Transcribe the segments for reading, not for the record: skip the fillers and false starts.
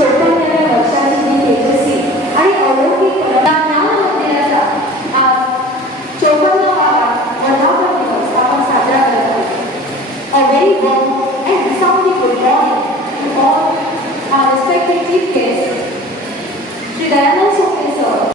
54व्या वर्षाची ही तेजस्वी आणि अलौकिक ज्ञान मंदिराचा आज 54वा वर्धापन दिवस आपण साजरा करत आहोत. A very warm and resounding good morning to all our respected chief guests, Shri Dayanand Sope sir.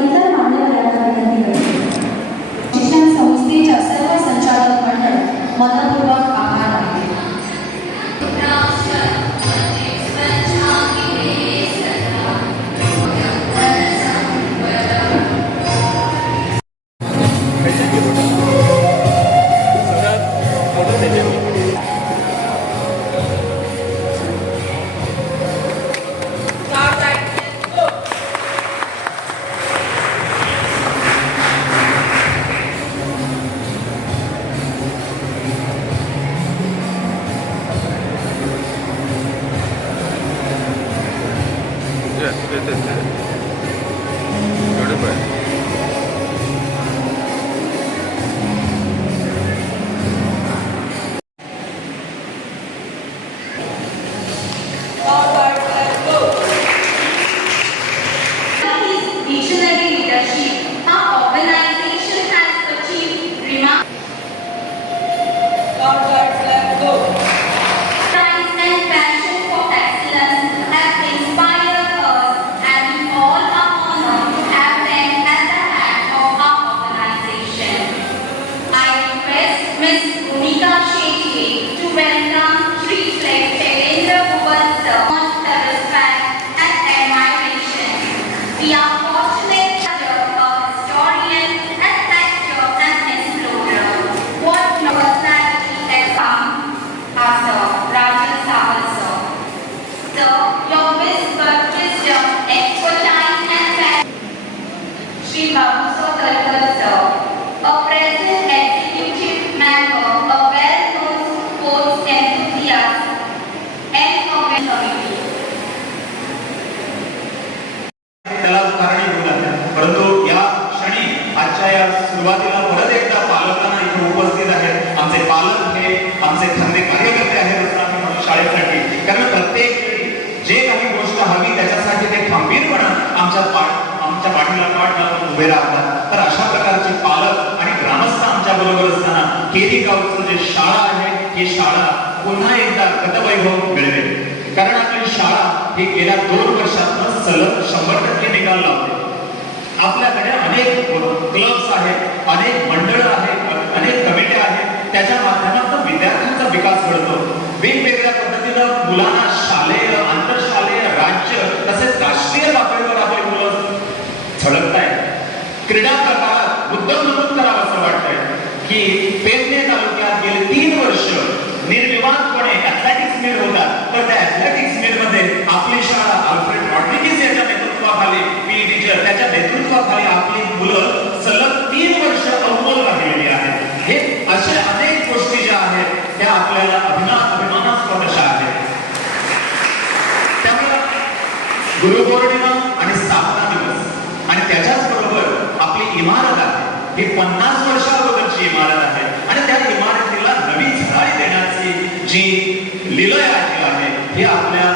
इतर मान्यवरांना विनंती करते. शिक्षण संस्थेच्या सर्व संचालक मंडळ मनपूर्वक आभार मानते. Shri Babu Sir, सुरुवातीला परत एकदा पालकांना इथे उपस्थित आहेत. आमचे पालक हे आमचे खंदे कार्यकर्ते आहेत असं आम्ही म्हणतो शाळेसाठी. कारण प्रत्येक वेळी जे काही गोष्ट हवी त्याच्यासाठी ते खंबीरपणे आमच्या पाठीला पाठ लावून उभे राहतात. तर अशा प्रकारचे पालक आणि ग्रामस्थ आमच्या बरोबर असताना केरी गावचं जे शाळा आहे ही शाळा पुन्हा एकदा गतवैभव मिळवेल. कारण आपली शाळा ही गेल्या 2 वर्षातनं सलग 100% निकाल लावते. आपल्याकडे अनेक क्लब्स आहेत, अनेक मंडळ आहेत, अनेक कमिट्या आहेत. त्याच्या माध्यमातून विद्यार्थ्यांचा विकास घडतो. वेगवेगळ्या पद्धतीनं मुलांना शालेय, आंतरशालेय, राज्य तसेच राष्ट्रीय पातळीवर आपली मुलं झळकतायत. क्रीडा प्रकारात मुद्दाम नमूद करावं असं वाटतंय की पेडणे तालुक्यात गेले 3 वर्ष निर्विवादपणे ऍथलेटिक्स मीट होतात. तर त्या ऍथलेटिक्स मीट मध्ये आपली शाळा अल्फ्रेड रॉड्रिगेज याच्या नेतृत्वाखाली, पी टीचर त्याच्या नेतृत्वाखाली आपली मुलं सलग 3 वर्ष अव्वल राहिलेली आहेत. हे असे अनेक गोष्टी ज्या आहेत त्या आपल्याला अभिमानास्पद अशा आहेत. त्यामुळे गुरुपौर्णिमा आणि स्थापना दिवस आणि त्याच्याच बरोबर आपली इमारत आहे ही 50 वर्ष अगोदरची इमारत आहे आणि त्या इमारतीला नवी झळाळी देण्याची जी लीलया आहे ही आपल्या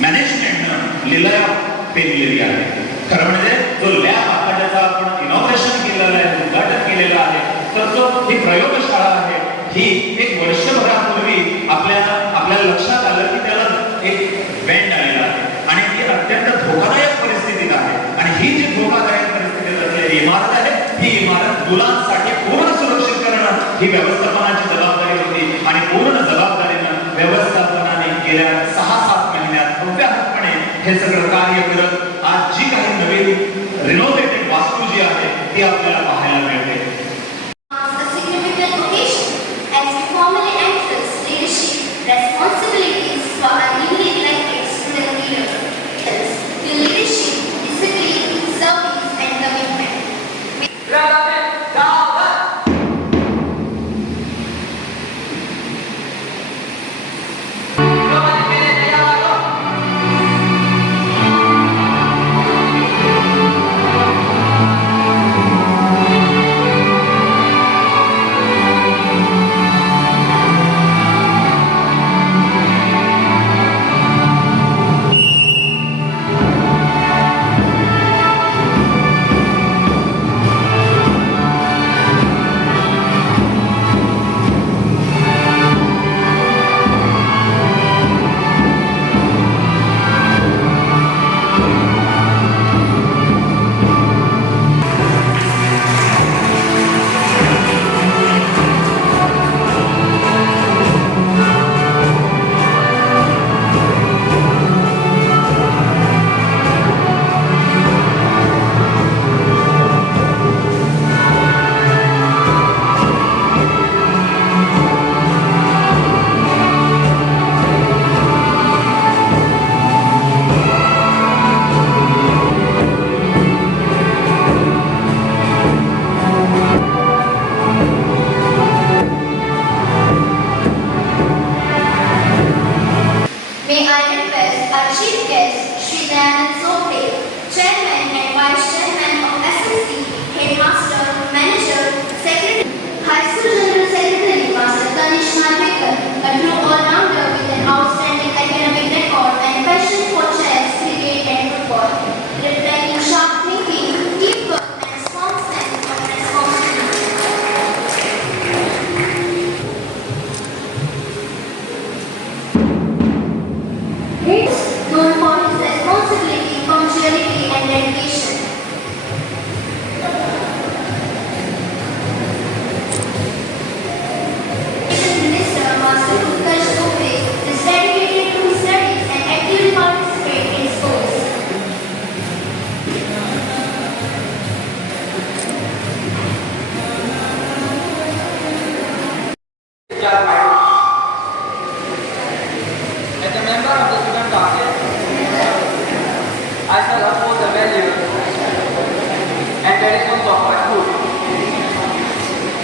मॅनेजमेंटनं लीलया पेरलेली आहे. खरं म्हणजे जो लॅब आता ज्याचा आपण इनॉग्रेशन केलेलं आहे, उद्घाटन केलेलं आहे, तर जो ही प्रयोगशाळा आहे ही 1 वर्षभरापूर्वी आपल्या लक्षात आलं की त्याला एक बेंड आलेला आहे आणि ती अत्यंत धोकादायक परिस्थितीत आहे. आणि ही जी धोकादायक परिस्थितीत असलेली इमारत आहे ही इमारत मुलांसाठी पूर्ण सुरक्षित करणं ही व्यवस्थापनाची जबाबदारी होती आणि पूर्ण जबाबदारीनं व्यवस्थापनाने गेल्या 6-7 महिन्यात अव्याहतपणे हे सगळं कार्य करत आज जी काही नवीन रिनोव्हेटेड वास्तू जी आहे ती आपल्याला पाहायला मिळते. Responsibilities for our newly elected student leaders to leadership, discipline, service and commitment.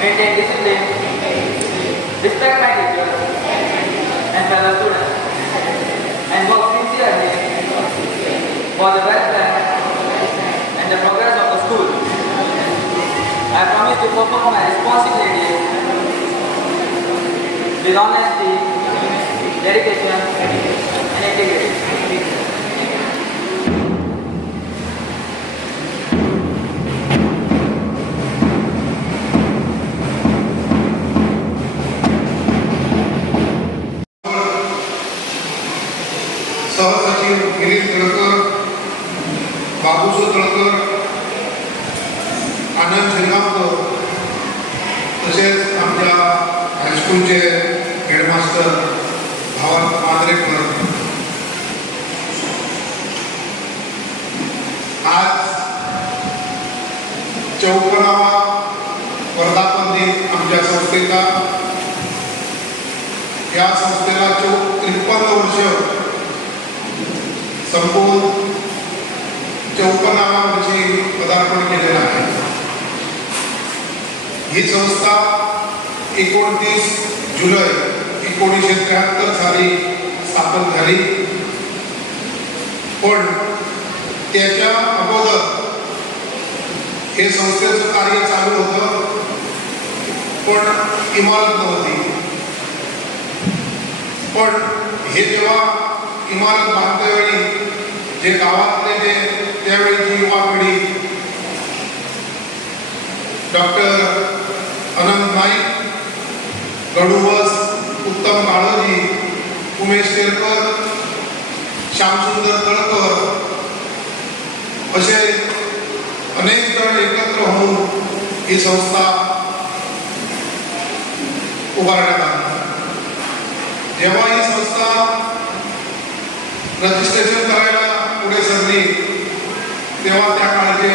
maintain discipline, respect my teachers and fellow students, and work sincerely for the welfare and the progress of the school. I me to perform my responsibility with honesty, dedication, and integrity. सहसचिव गिरीश तळकर, बाबूसो तळकर, आनंद श्रीरामकर, तसेच आमच्या हायस्कूलचे headmaster भावांत Mandrekar. आज 54वा वर्धापन दिन आमच्या संस्थेचा. या संस्थेला 53 वर्ष संपूर्ण 54व्या वर्षी पदार्पण केलेलं आहे. ही संस्था 29 जुलै 1973 साली स्थापन झाली. पण त्याच्या अगोदर हे संस्थेचं कार्य चालू होतं, पण इमारत नव्हती. पण हे जेव्हा इमारत बांधतेवेळी जे गावातले जे त्यावेळीची युवा पिढी डॉक्टर अनंत नाईक, गडुवस, उत्तम काळोजी, उमेश केरकर, श्यामसुंदर तळकर असे अनेक जण एकत्र होऊन ही संस्था उभारण्यात आली. जेव्हा ही संस्था रजिस्ट्रेशन करायला पुढे सरली तेव्हा त्या काळचे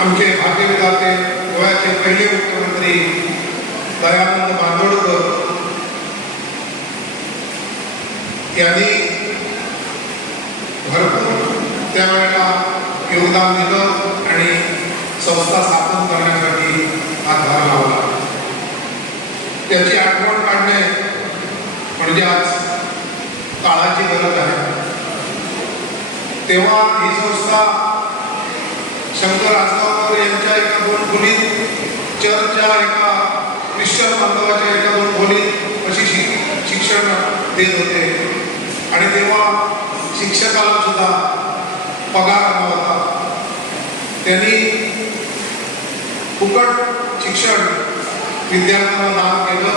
आमचे भाग्यविधाते गोव्याचे पहिले मुख्यमंत्री दयानंद बांदोडकर यांनी भरपूर त्यावेळेला योगदान दिलं आणि संस्था स्थापन करण्यासाठी हातभार लावला. त्याची आठवण काढणे म्हणजे आज काळाची गरज आहे. तेव्हा ही संस्था शंकर आसगावकर यांच्या एका 2 खोलीत, चर्चच्या एका ख्रिश्चन बांधवाच्या एका 2 खोलीत अशी शिक्षण देत होते. आणि तेव्हा शिक्षकाला सुद्धा पगार नव्हता. त्यांनी फुकट शिक्षण विद्यार्थ्यांना दान केलं.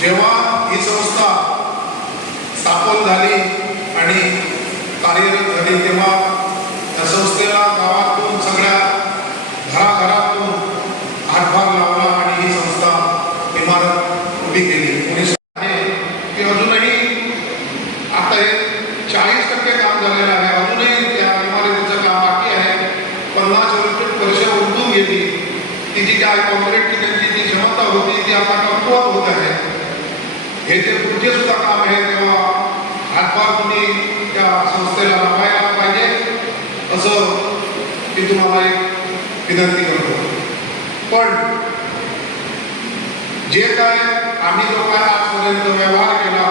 जेव्हा ही संस्था स्थापन झाली आणि कार्यरत झाली तेव्हा त्या संस्थेला गावातून सगळ्या घराघरातून हातभार लावला आणि ही संस्था इमारत उभी केली. आहे की अजूनही आता हे 40% काम झालेलं आहे. अजूनही त्या इमारतीचं काम बाकी आहे. 50 वर्ष उलटून गेली. ती जी काय कॉन्क्रीटची त्यांची जी क्षमता होती ती आता कमकुवत होत आहे. हे जे पुढचे सुद्धा काम आहे तेव्हा हातभार तुम्ही त्या संस्थेला लावायला पाहिजे असं मी तुम्हाला एक विनंती करतो. पण जे काय आम्ही जो काय आजपर्यंत व्यवहार केला,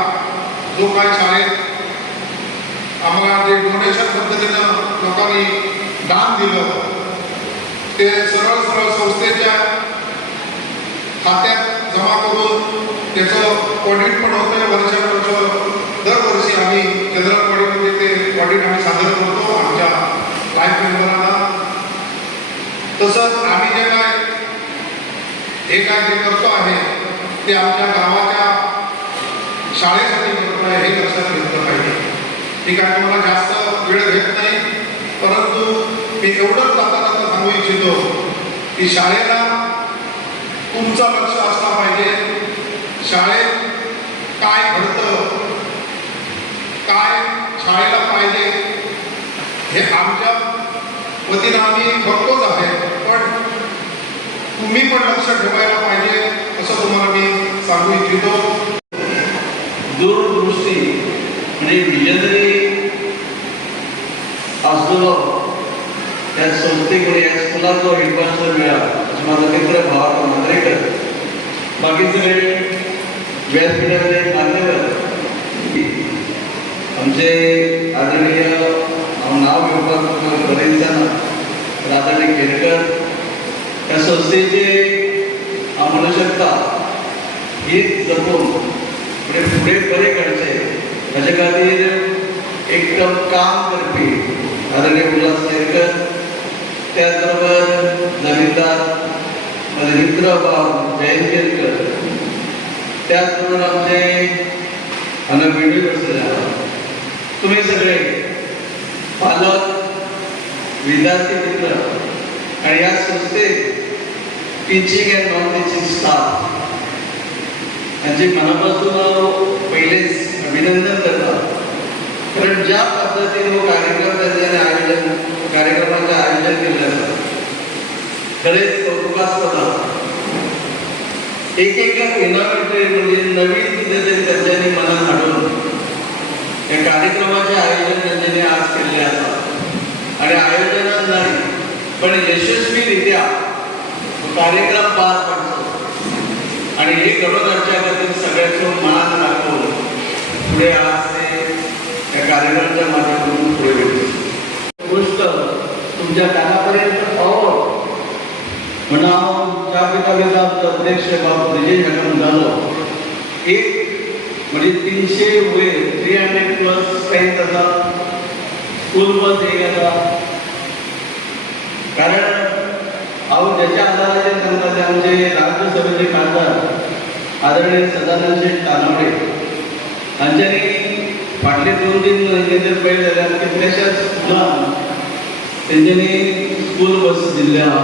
जो काय शाळेत आम्हाला जे डोनेशन पद्धतीनं लोकांनी दान दिलं ते सरळ सरळ संस्थेच्या खात्यात जमा करून त्याचं ऑडिट पण होतं. दरवर्षी आम्ही जनरल बॉडीमध्ये ते ऑडिट आम्ही सादर करतो आमच्या लाईफ मेंबरांना. तसंच आम्ही जे काय करतो आहे ते आमच्या गावाच्या शाळेसाठी करतो आहे हे लक्षात घेतलं पाहिजे. ठीक आहे, तुम्हाला जास्त वेळ घेत नाही, परंतु मी एवढंच जाता सांगू इच्छितो की शाळेला तुमचं लक्ष असलं पाहिजे. शाळेत काय घडतं, काय शाळेला पाहिजे हे आमच्या वतीनं आम्ही बघतोच आहे, पण तुम्ही पण लक्ष ठेवायला पाहिजे असं तुम्हाला मी सांगू इच्छितो. दूरदृष्टी म्हणजे विजनरी असलेलो त्या संस्थेकडे या स्कुलाचो हेडमास्टर मिळाला असं माझा मित्र भावा मांद्रेकर. बाकी सगळे व्यासपीठाचे मान्यवर आमचे आदरणीय नाव घेवपाक बरें दिसना आदरणीय केरकर संस्थेचे म्हणू शकता ही जपून म्हणजे फुडें बरें करचें हाचे खातीर एकदम काम करपी आदरणीय उल्हास नेरकर, त्याच बरोबर जमीनदार माझे मित्र भाव जयंत केरकर, त्याच बरोबर आमचे हांगा व्हिडिओ बसलेले आहात तुम्ही सगळे पालक, विद्यार्थी मित्र आणि ह्या संस्थेत teaching and non teaching staff यांचे मनापासून पहिलेच अभिनंदन करतात. कारण ज्या पद्धतीने हो कार्यक्रमाचे आयोजन केले असतात खरेच कौतुकास्पद आहे. एक इनोव्हेटिव्ह म्हणजे नवीन कितेतरी त्यांच्यानी मनात हाडून या कार्यक्रमाचे आयोजन त्यांच्यानी आज केले असतात आणि आयोजनात नाही पण यशस्वीरित्या कार्यक्रम पार पडतो आणि हे घडून आणच्या खातीर सगळ्यांचं मान राखून पुढे आज ते या कार्यक्रमाच्या माध्यमातून पुढे गेले. गोष्ट तुमच्या कानापर्यंत पावो म्हणून हांव त्या पिता अध्यक्ष बाब ब्रिजेश मॅडम जालो एक म्हणजे 300 वयर 300+ स्ट्रेंथ आसा. स्कूल बस एक आसा. कारण हांव ज्याच्या आदाराचेर सांगता ते आमचे राज्यसभेचे खासदार आदरणीय सदानंद शेठ तानावडे हांच्यांनी फाटले 2-3 म्हयने जर पळयत जाल्यार कितल्याशाच स्कुलांक तेंच्यांनी स्कूल बस दिल्ले आहा.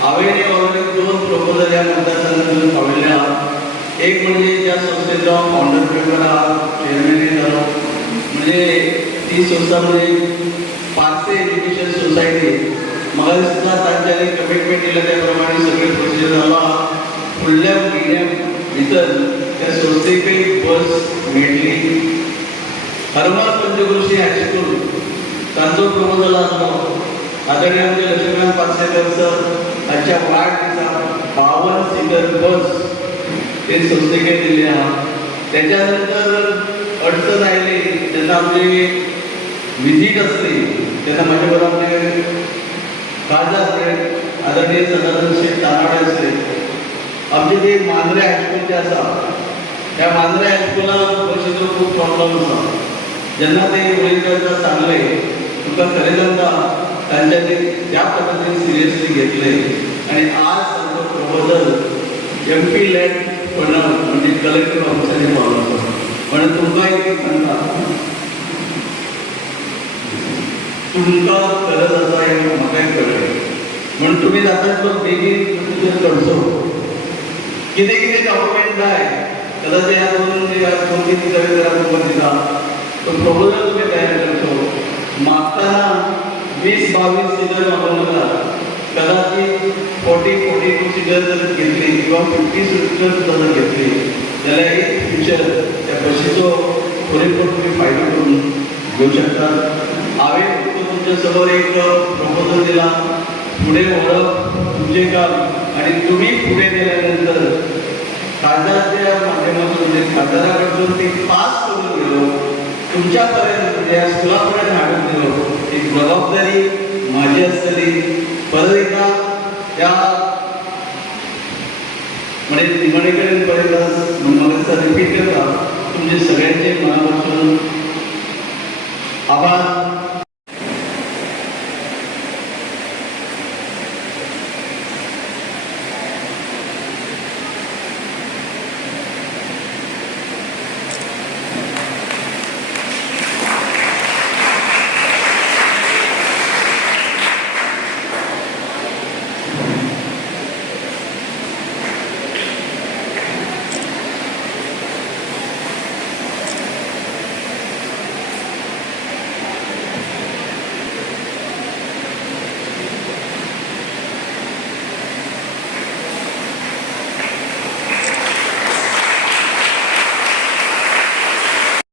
हांवें ऑलरेडी 2 प्रपोजल ह्या मतदारसंघातून पावयल्ले आहा. एक म्हणजे ज्या संस्थेचो फाउंडर मेंबर आहा, चेअरमॅनय जालो म्हणजे ती संस्था म्हणजे पारसे एज्युकेशन सोसायटी. म्हाका दिसता तांच्यांनी कमिटमेंट दिल्या त्या प्रमाणे सगळे प्रोसिजर जालो आहा. फुडल्या म्हयन्या भितर त्या संस्थेकय बस मेळटली. हरमल पंचक्रोशी हायस्कूल तांचो प्रपोजल आसलो. आदरणीय आमचे लक्ष्मीकांत पार्सेकर सर हाच्या वाढदिसाक 52 सीटर बस ते संस्थेकडे दिली आहा. त्याच्यानंतर अडचण आयली जेन्ना आमची विजीट असली तेन्ना माझ्या बरोबर आमचे खासदार आदरणीय सदानंद शेठ तानावडे असले. आमचे जे मांद्रे हायस्कूल जे आसा त्या मांद्रे हायस्कुलाक बसीचो खूब प्रॉब्लम आसा. जेन्ना ते उलयता सांगले तुका खरें सांगता तांच्यांनी त्या पद्धतीने सिरियसली घेतले आणि आज तांचो प्रपोजल MP लॅड म्हणजे कलेक्टर ऑफिसांनी पावलो. म्हणून तुमकां एक सांगता तुमकां गरज आसा हें म्हाकाय कळ्ळें. म्हणून तुमी जाता तितलो बेगीन प्रोसिजर करचो. कितें कितें डॉक्युमेंट जाय कदाचित ह्या 2-3 दिसां तुमकां दिता तो प्रपोजल तुमी तयार करचो. मागताना 20-22 सीटर मागूं नाका. कदाचित 40-42 सीटर जर घेतली किंवा 50 सीटर जर घेतली जाल्यार एक फ्युचर त्या बसीचो पुरेपूर तुम्ही फायदो करून घेऊ शकतात. हांवें फक्त तुमच्या समोर एक प्रपोजल दिला. पुढे व्हरप तुमचें काम आणि तुम्ही पुढे गेल्यानंतर खासदाराच्या माध्यमातून म्हणजे खासदारा कडसून ती पास करून गेलो तुमच्यापर्यंत म्हणजे या स्कुलापर्यंत हाडून दिलो. एक जबाबदारी माझी असतली. परत एकदा त्या म्हणजे निमणे कडेन पर्यंत म्हाका रिपीट करता तुमचे सगळ्यांचे मनापासून आभार.